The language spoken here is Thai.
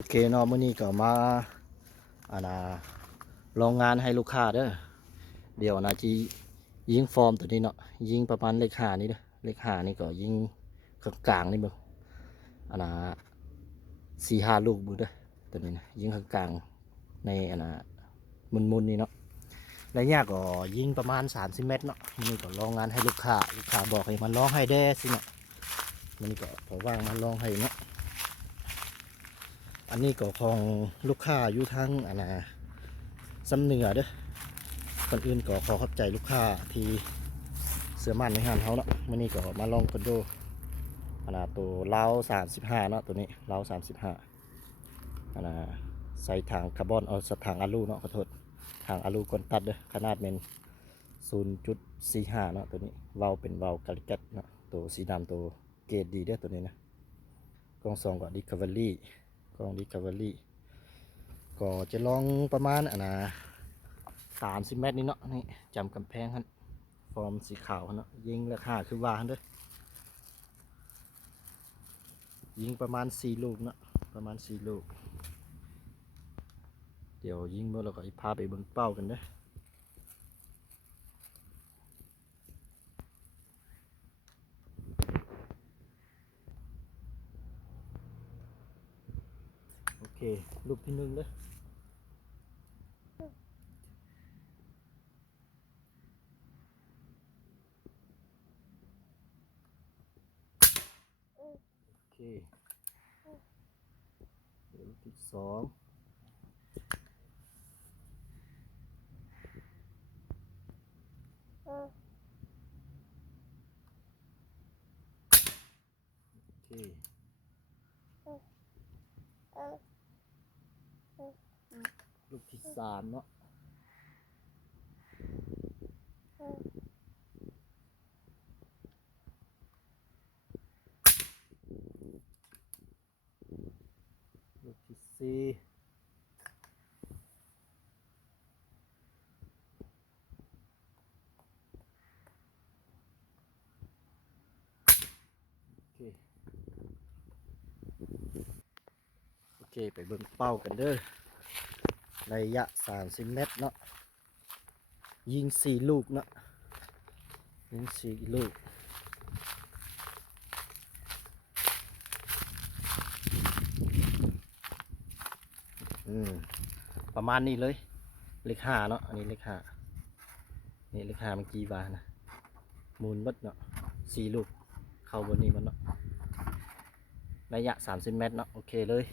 โอเคเนาะมื้อนี้ก็มาอ่านะลองงานให้ลูกค้าเด้อเดี๋ยวนะจียิงฟอร์มตัวนี้เนาะยิงประมาณเลขห้านี่เด้อเลขห้านี่ก็ยิงกลางๆนี่เบิ่งนะ4-5 ลูกเบิ่งเด้อตัวนี้นะยิงกลางๆในมุนๆนี่เนาะระยะก็ยิงประมาณ30 เมตรเนาะมื้อนี้ก็ลองงานให้ลูกค้าบอกให้มันลองให้แด้สิเนาะมื้อนี้ก็พอว่างมาลองให้เนาะอันนี้ก็ของลูกค้าอยู่ทั้งสำเนือเด้อคนอื่นก็ขอขอบใจลูกค้าที่เสือมันในห้างเขาเนาะมื่อนี้ก็มาลองกันดูตัวเล้า35เนาะตัวนี้เล้า35ใส่ถังคาร์บอนเอาสถังอะลูเนาะขอโทษถังอะลูกนตัดเด้อขนาดเป็น0.45เนาะตัวนี้เว้าเป็นเว้ากาลิกัตเนาะตัวสีดำตัวเกรดดีเด้อตัวนี้นะกล้องซองก็ดิคาเวอรี่กล้องดิคาเวอรี่ก็จะลองประมาณ30 เมตรนี่เนาะนี่จำกำแพงฮันฟอร์มสีขาวเนาะยิงราคาคือว่าฮันเด้อยิงประมาณ4 ลูกเนาะประมาณ4 ลูกเดี๋ยวยิงเมื่อเราก็พาไปเบิ่งเป้ากันเด้อโอเคลูกที่1เด้อโอเคเดี๋ยวลูกที่2โอเคลูกที่3เนาะลูกที่4โอเคโอเคไปเบิ่งเป้ากันเด้อระยะ30 เมตรเนาะยิง4 ลูกเนาะยิง4 ลูกประมาณนี้เลยเลข5เนาะอันนี้เลข5นี่เลข5เมื่อกี้ว่านะมูลบัดเนาะ4 ลูกเข้าบนนี้มันเนาะระยะ30 เมตรเนาะโอเคเลย